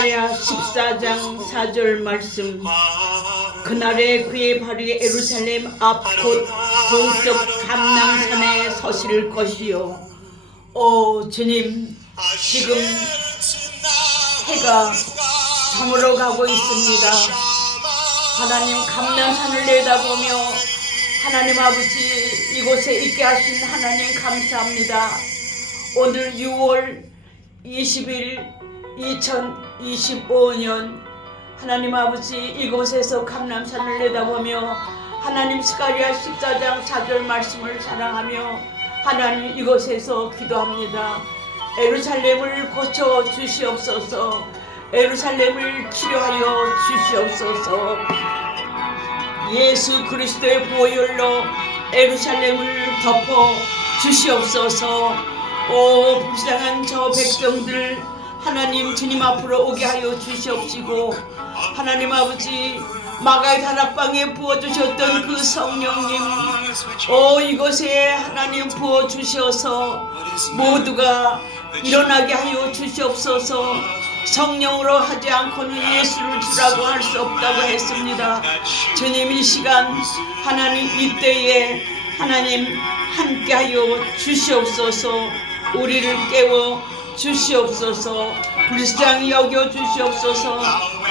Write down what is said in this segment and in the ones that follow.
스가랴 14장 4절 말씀. 그날에 그의 발이 에루살렘 앞 곧 동쪽 감남산에 서실 것이요. 오 주님 지금 해가 저물어 가고 있습니다. 하나님 감남산을 내다보며 하나님 아버지 이곳에 있게 하신 하나님 감사합니다. 오늘 6월 20일 2025년 하나님 아버지 이곳에서 감남산을 내다보며 하나님 스가리아 14장 4절 말씀을 사랑하며 하나님 이곳에서 기도합니다. 에루살렘을 고쳐 주시옵소서. 에루살렘을 치료하여 주시옵소서. 예수 그리스도의 보혈로 에루살렘을 덮어 주시옵소서. 오 불쌍한 저 백성들 하나님 주님 앞으로 오게 하여 주시옵시고 하나님 아버지 마가의 다락방에 부어주셨던 그 성령님 오 이곳에 하나님 부어주셔서 모두가 일어나게 하여 주시옵소서. 성령으로 하지 않고는 예수를 주라고 할 수 없다고 했습니다. 주님 이 시간 하나님 이때에 하나님 함께하여 주시옵소서. 우리를 깨워 주시옵소서. 불쌍히 여겨 주시옵소서.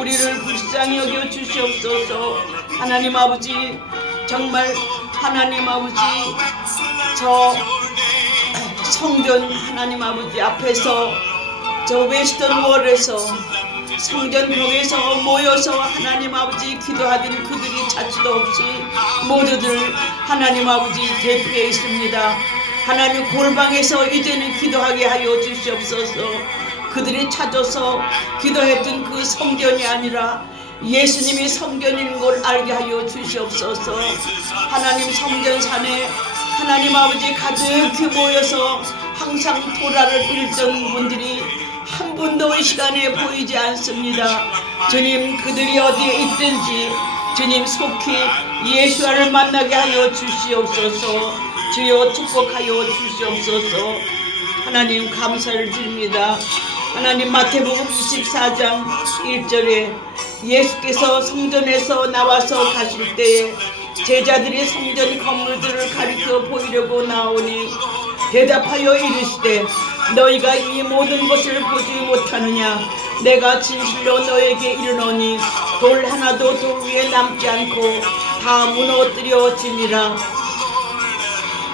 우리를 불쌍히 여겨 주시옵소서. 하나님 아버지 정말 하나님 아버지 저 성전 하나님 아버지 앞에서 저 웨스턴 월에서 성전 벽에서 모여서 하나님 아버지 기도하던 그들이 자취도 없이 모두들 하나님 아버지 대피해 있습니다. 하나님 골방에서 이제는 기도하게 하여 주시옵소서. 그들이 찾아서 기도했던 그 성전이 아니라 예수님이 성전인 걸 알게 하여 주시옵소서. 하나님 성전산에 하나님 아버지 가득히 모여서 항상 도라를 읽던 분들이 한 분도 이 시간에 보이지 않습니다. 주님 그들이 어디에 있든지 주님 속히 예수와를 만나게 하여 주시옵소서. 주여 축복하여 주시옵소서. 하나님 감사를 드립니다. 하나님 마태복음 24장 1절에 예수께서 성전에서 나와서 가실 때에 제자들이 성전 건물들을 가리켜 보이려고 나오니 대답하여 이르시되 너희가 이 모든 것을 보지 못하느냐 내가 진실로 너에게 이르노니 돌 하나도 돌 위에 남지 않고 다 무너뜨려지니라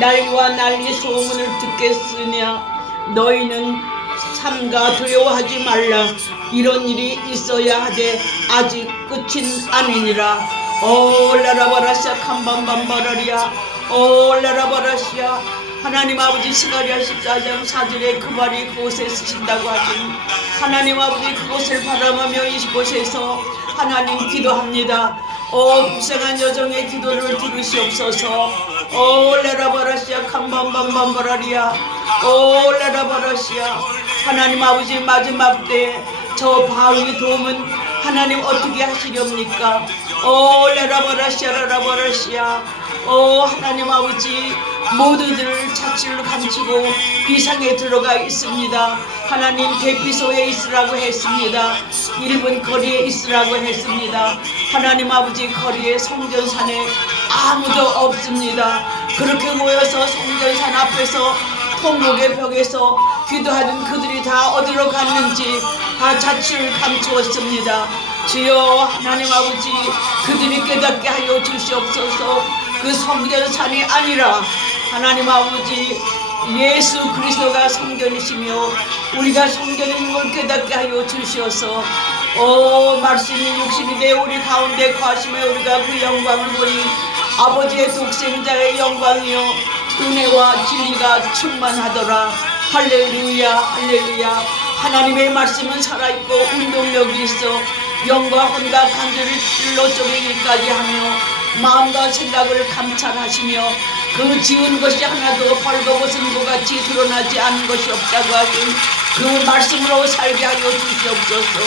난리와 난리 소문을 듣겠으냐 너희는 삼가 두려워하지 말라. 이런 일이 있어야 하되 아직 끝인 아니니라. 올라라바라샤 캄밤밤바라리야 올라라바라시야 하나님 아버지 스가리아 14장 4절에 그 말이 그곳에 쓰신다고 하신 하나님 아버지 그곳을 바라보며 이곳에서 하나님 기도합니다. 오 불쌍한 여정의 기도를 들으시옵소서 오 레라바라시아 캄밤밤밤바라리아. 오 레라바라시아. 하나님 아버지 마지막 때저 바위 도움은 하나님 어떻게 하시렵니까? 오 레라바라시아 레라바라시아 오 하나님 아버지 모두들 자취를 감추고 비상에 들어가 있습니다. 하나님 대피소에 있으라고 했습니다. 1분 거리에 있으라고 했습니다. 하나님 아버지 거리에 성전산에 아무도 없습니다. 그렇게 모여서 성전산 앞에서 통곡의 벽에서 기도하는 그들이 다 어디로 갔는지 다 자취를 감추었습니다. 주여 하나님 아버지 그들이 깨닫게 하여 주시옵소서 그 성전산이 아니라 하나님 아버지 예수 그리스도가 성전이시며 우리가 성전인 걸 깨닫게 하여 주시어서 오 말씀이 육신이 되 우리 가운데 과심에 우리가 그 영광을 보니 아버지의 독생자의 영광이요 은혜와 진리가 충만하더라. 할렐루야 할렐루야. 하나님의 말씀은 살아있고 운동력이 있어 영과 혼과 간절히 찔러 쪼개기까지 하며 마음과 생각을 감찰하시며 그 지은 것이 하나도 벌거벗은 것 같이 드러나지 않은 것이 없다고 하신 그 말씀으로 살게 하여 주시옵소서.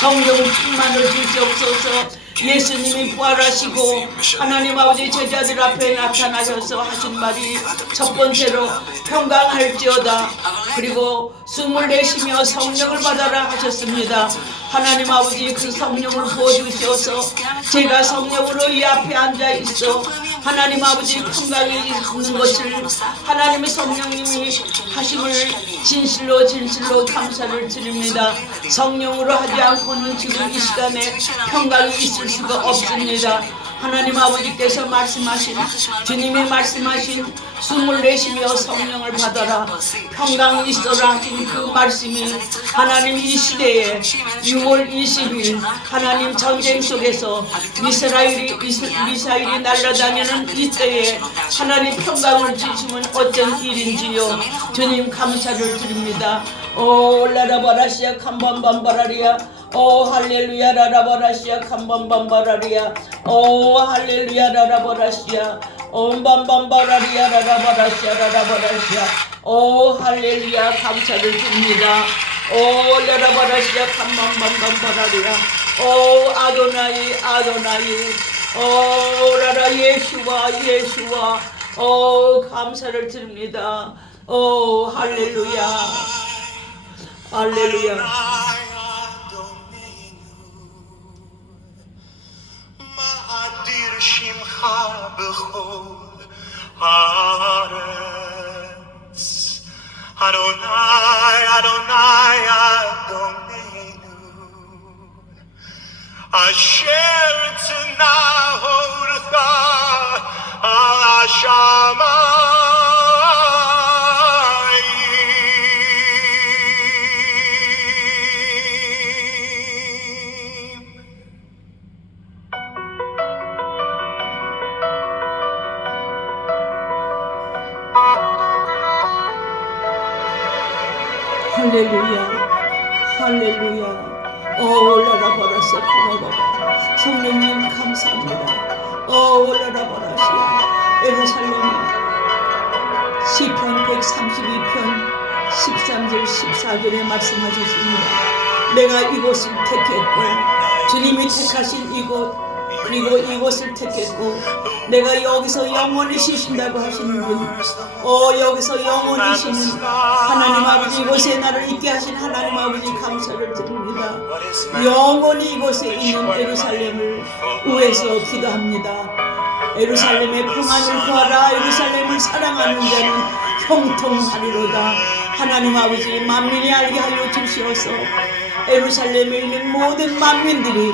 성령 충만을 주시옵소서. 예수님이 부활하시고 하나님 아버지 제자들 앞에 나타나셔서 하신 말이 첫 번째로 평강할지어다 그리고 숨을 내쉬며 성령을 받아라 하셨습니다. 하나님 아버지 그 성령을 부어주셔서. 제가 성령으로 이 앞에 앉아 있어 하나님 아버지 평강에 있는 것을 하나님의 성령님이 하심을 진실로 진실로 감사를 드립니다. 성령으로 하지 않고는 지금 이 시간에 평강이 있을 수가 없습니다 하나님 아버지께서 말씀하신 주님이 말씀하신 숨을 내쉬며 성령을 받아라. 평강이 있어라 하신 그 말씀이 하나님 이 시대에 6월 20일 하나님 전쟁 속에서 미스- 미사일이 날아다니는 이때에 하나님 평강을 주시면 어쩐 일인지요? 주님 감사를 드립니다. 오 라라바라시아 캄밤밤바라리아. 오 할렐루야 라라바라시아 캄밤밤바라리아 오 할렐루야 라라바라시아 옴밤밤바라리아 라라바라시아 라라바라시아 오 할렐루야 감사를 드립니다 오 라라바라시아 캄밤밤밤바라리아 오 아도나이 아도나이 오 라라 예수와 예수와 오 감사를 드립니다 오 할렐루야 할렐루야 Adonai, Adonai, Adoninu, Asher Tzinah Orcha, Al Hashamah. 할렐루야. 할렐루야. 오 라라바라시아. 카라바바 성령님 감사합니다. 오 라라바라시아. 예루살렘에 시편 132편 13절 14절에 말씀하셨습니다. 내가 이곳을 택했고 주님이 택하신 이곳 그리고 이곳을 택했고 내가 여기서 영원히 쉬신다고 하시는 분 어, 여기서 영원히 쉬는 하나님 아버지 이곳에 나를 있게 하신 하나님 아버지 감사를 드립니다. 영원히 이곳에 있는 예루살렘을 위해서 기도합니다. 예루살렘의 평안을 구하라. 예루살렘을 사랑하는 자는 형통하리로다. 하나님 아버지 만민이 알게 하여 주시어서 예루살렘에 있는 모든 만민들이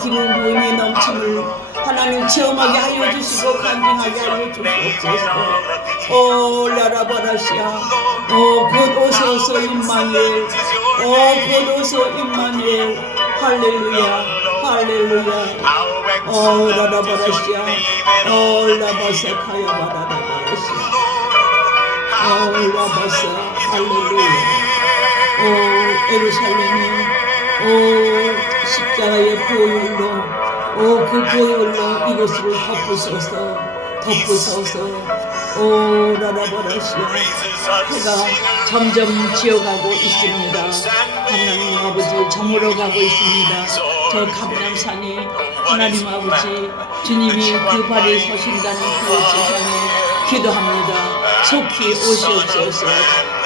기름 부음이 넘침을 하나님 체험하게 하여 주시고 간증하게 하여 주시옵소서. 오 라라바라시아. 오곧 오소서 임마누엘. 오곧 오소 임마누엘. 할렐루야 할렐루야. 오 라라바라시아. 오 라바사카야 바라라바라시아. 오 라바사 할렐루야. 오 예루살렘이 오 십자가의 보혈로. 오 그 보혈로 이곳을 덮으소서 덮으소서. 오 라라바라시아 해가 점점 지어가고 있습니다. 하나님 아버지 저물어 가고 있습니다. 저 감람산이 하나님 아버지 주님이 그 발에 서신다는 그곳을 향해 기도합니다. 속히 오시옵소서.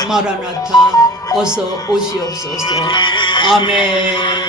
마라나타 어서 오시옵소서. 아멘